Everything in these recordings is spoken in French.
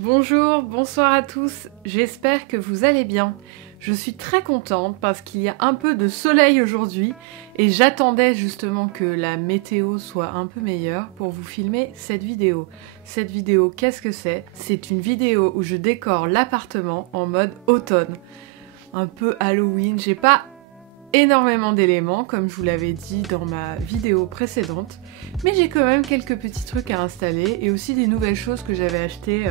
Bonjour, bonsoir à tous, j'espère que vous allez bien. Je suis très contente parce qu'il y a un peu de soleil aujourd'hui et j'attendais justement que la météo soit un peu meilleure pour vous filmer cette vidéo. Cette vidéo, qu'est-ce que c'est? C'est une vidéo où je décore l'appartement en mode automne. Un peu Halloween, j'ai pas énormément d'éléments comme je vous l'avais dit dans ma vidéo précédente, mais j'ai quand même quelques petits trucs à installer et aussi des nouvelles choses que j'avais achetées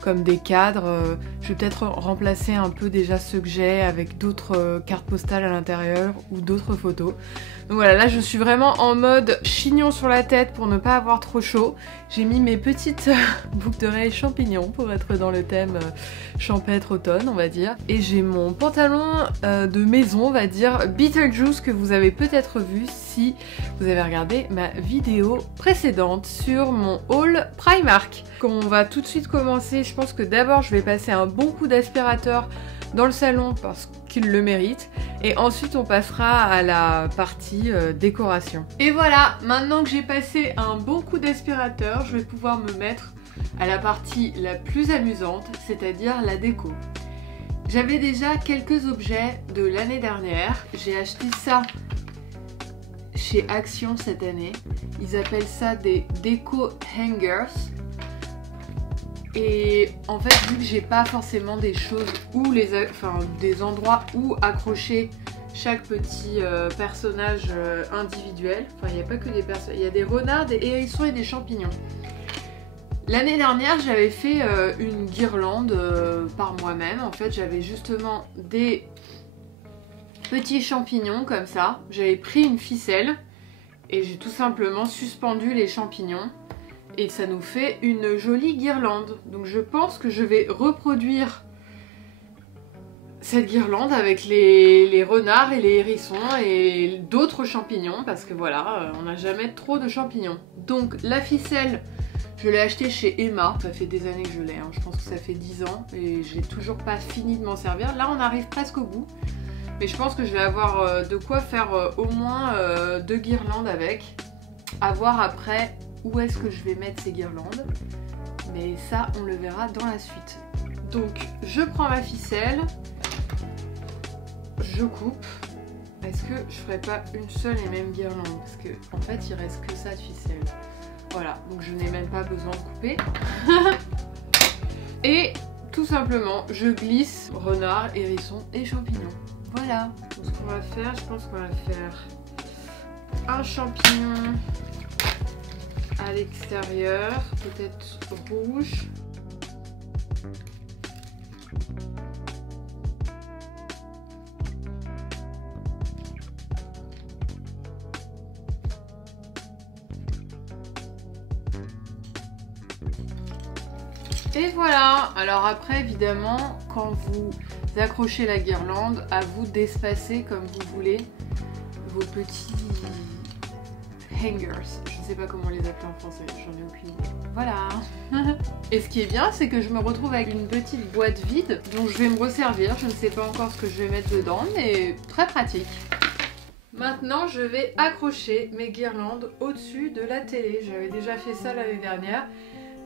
comme des cadres. Je vais peut-être remplacer un peu déjà ceux que j'ai avec d'autres cartes postales à l'intérieur ou d'autres photos. Donc voilà, là je suis vraiment en mode chignon sur la tête pour ne pas avoir trop chaud. J'ai mis mes petites boucles d'oreilles champignons pour être dans le thème champêtre automne on va dire. Et j'ai mon pantalon de maison on va dire Beetlejuice que vous avez peut-être vu si vous avez regardé ma vidéo précédente sur mon haul Primark. On va tout de suite commencer, je pense que d'abord je vais passer un bon coup d'aspirateur dans le salon parce qu'il le mérite et ensuite on passera à la partie décoration. Et voilà, maintenant que j'ai passé un bon coup d'aspirateur, je vais pouvoir me mettre à la partie la plus amusante, c'est-à-dire la déco. J'avais déjà quelques objets de l'année dernière, j'ai acheté ça chez Action cette année, ils appellent ça des déco hangers. Et en fait, vu que j'ai pas forcément des choses ou des endroits où accrocher chaque petit personnage individuel, enfin il n'y a pas que des personnages, il y a des renards, des hérissons et des champignons. L'année dernière, j'avais fait une guirlande par moi-même. En fait, j'avais justement des petits champignons comme ça. J'avais pris une ficelle et j'ai tout simplement suspendu les champignons. Et ça nous fait une jolie guirlande. Donc je pense que je vais reproduire cette guirlande avec les renards et les hérissons et d'autres champignons. Parce que voilà, on n'a jamais trop de champignons. Donc la ficelle, je l'ai achetée chez Emma. Ça fait des années que je l'ai, hein. Je pense que ça fait 10 ans. Et j'ai toujours pas fini de m'en servir. Là on arrive presque au bout. Mais je pense que je vais avoir de quoi faire au moins 2 guirlandes avec. À voir après où est-ce que je vais mettre ces guirlandes, mais ça on le verra dans la suite. Donc je prends ma ficelle, je coupe. Est-ce que je ferai pas une seule et même guirlande, parce que en fait il reste que ça de ficelle. Voilà, donc je n'ai même pas besoin de couper. Et tout simplement je glisse renard, hérisson et champignons. Voilà. Donc ce qu'on va faire, je pense qu'on va faire un champignon à l'extérieur, peut-être rouge. Et voilà. Alors après évidemment quand vous accrochez la guirlande, à vous d'espacer comme vous voulez vos petits hangers. Je ne sais pas comment les appeler en français, j'en ai aucune idée. Voilà. Et ce qui est bien, c'est que je me retrouve avec une petite boîte vide dont je vais me resservir. Je ne sais pas encore ce que je vais mettre dedans, mais très pratique. Maintenant, je vais accrocher mes guirlandes au-dessus de la télé. J'avais déjà fait ça l'année dernière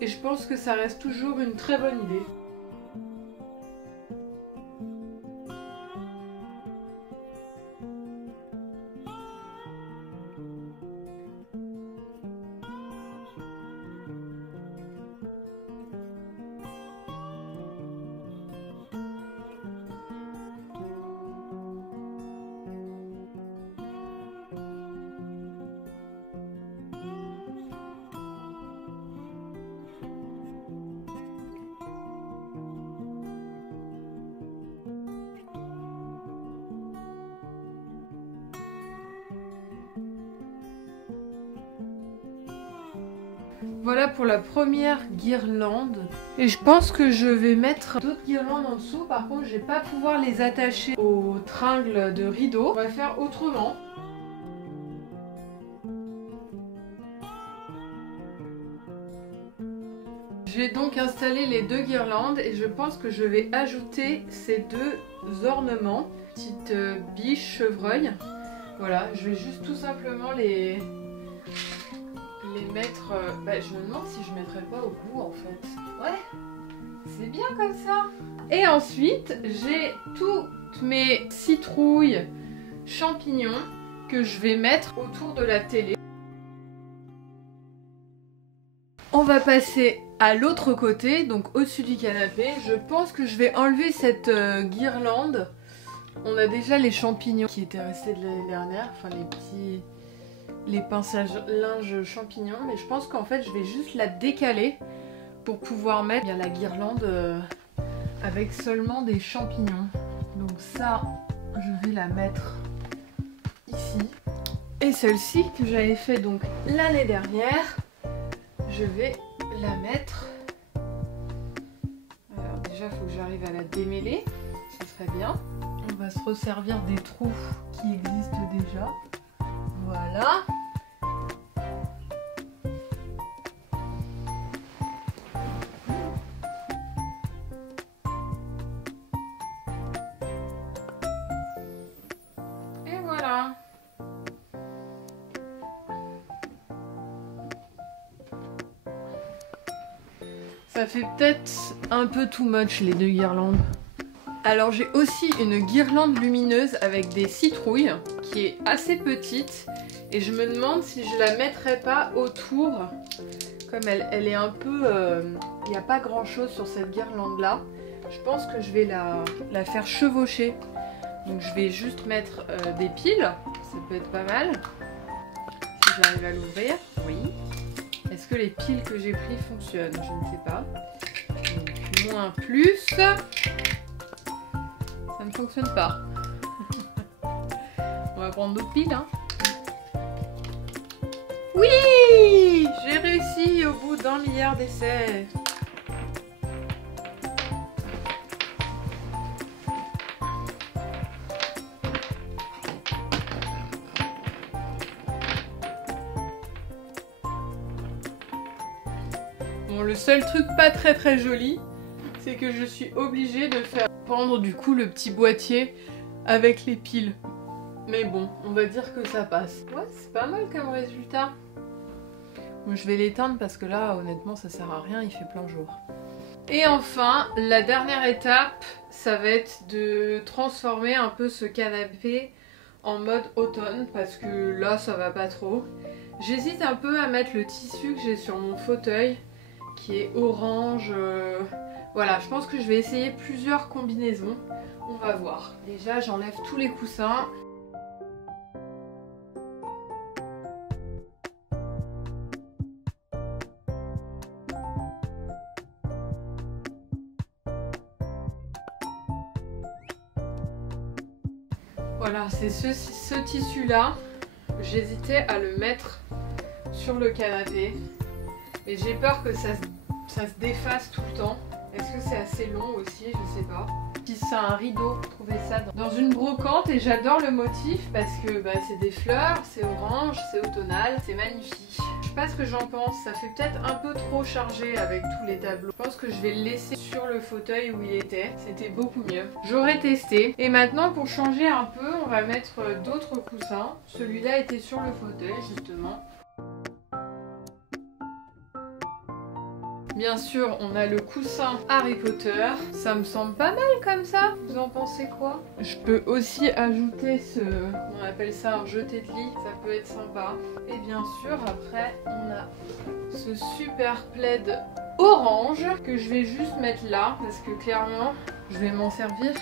et je pense que ça reste toujours une très bonne idée. Voilà pour la première guirlande. Et je pense que je vais mettre d'autres guirlandes en dessous. Par contre, je vais pas pouvoir les attacher aux tringles de rideau. On va faire autrement. J'ai donc installé les deux guirlandes et je pense que je vais ajouter ces deux ornements. Petite biche chevreuil. Voilà, je vais juste tout simplement les mettre... je me demande si je mettrais pas au bout en fait. Ouais, C'est bien comme ça. Et ensuite, j'ai toutes mes citrouilles champignons que je vais mettre autour de la télé. On va passer à l'autre côté, donc au-dessus du canapé. Je pense que je vais enlever cette guirlande. On a déjà les champignons qui étaient restés de l'année dernière, enfin les pinces à linge champignons, mais je pense qu'en fait je vais juste la décaler pour pouvoir mettre bien la guirlande avec seulement des champignons. Donc ça, je vais la mettre ici. Et celle-ci que j'avais fait donc l'année dernière, je vais la mettre. Alors déjà, il faut que j'arrive à la démêler, ça serait bien. On va se resservir des trous qui existent déjà. Voilà. Et voilà. Ça fait peut-être un peu too much les deux guirlandes. Alors j'ai aussi une guirlande lumineuse avec des citrouilles qui est assez petite et je me demande si je la mettrais pas autour, comme elle est un peu... il n'y a pas grand chose sur cette guirlande là. Je pense que je vais la faire chevaucher. Donc je vais juste mettre des piles, ça peut être pas mal. Si j'arrive à l'ouvrir, oui. Est-ce que les piles que j'ai pris fonctionnent? Je ne sais pas. Donc moins plus... Ça ne fonctionne pas. On va prendre d'autres piles, hein. Oui! J'ai réussi au bout d'un milliard d'essais. Bon, le seul truc pas très joli, c'est que je suis obligée de faire pendre du coup le petit boîtier avec les piles. Mais bon, on va dire que ça passe. Ouais, c'est pas mal comme résultat. Bon, je vais l'éteindre parce que là, honnêtement, ça sert à rien, il fait plein jour. Et enfin, la dernière étape, ça va être de transformer un peu ce canapé en mode automne parce que là, ça va pas trop. J'hésite un peu à mettre le tissu que j'ai sur mon fauteuil qui est orange. Voilà, je pense que je vais essayer plusieurs combinaisons. On va voir. Déjà, j'enlève tous les coussins. Voilà, c'est ce tissu-là. J'hésitais à le mettre sur le canapé. Et j'ai peur que ça se défasse tout le temps. Est-ce que c'est assez long aussi? Je sais pas. Si c'est un rideau, trouvez ça dans une brocante et j'adore le motif parce que c'est des fleurs, c'est orange, c'est automnal, c'est magnifique. Je sais pas ce que j'en pense, ça fait peut-être un peu trop chargé avec tous les tableaux. Je pense que je vais le laisser sur le fauteuil où il était, c'était beaucoup mieux. J'aurais testé. Et maintenant pour changer un peu, on va mettre d'autres coussins. Celui-là était sur le fauteuil justement. Bien sûr, on a le coussin Harry Potter. Ça me semble pas mal comme ça. Vous en pensez quoi? Je peux aussi ajouter ce... On appelle ça un jeté de lit. Ça peut être sympa. Et bien sûr, après, on a ce super plaid orange que je vais juste mettre là. Parce que clairement, je vais m'en servir.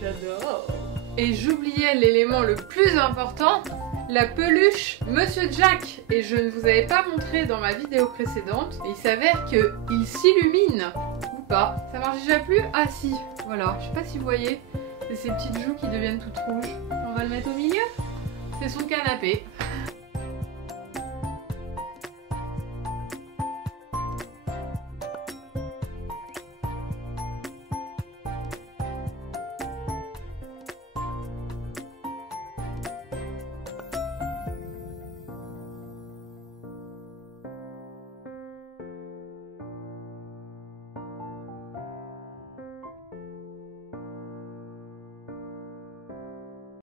J'adore. Et j'oubliais l'élément le plus important. La peluche Monsieur Jack, et je ne vous avais pas montré dans ma vidéo précédente, mais il s'avère qu'il s'illumine, ou pas. Ça marche déjà plus? Ah si, voilà, je sais pas si vous voyez, c'est ces petites joues qui deviennent toutes rouges. On va le mettre au milieu, c'est son canapé.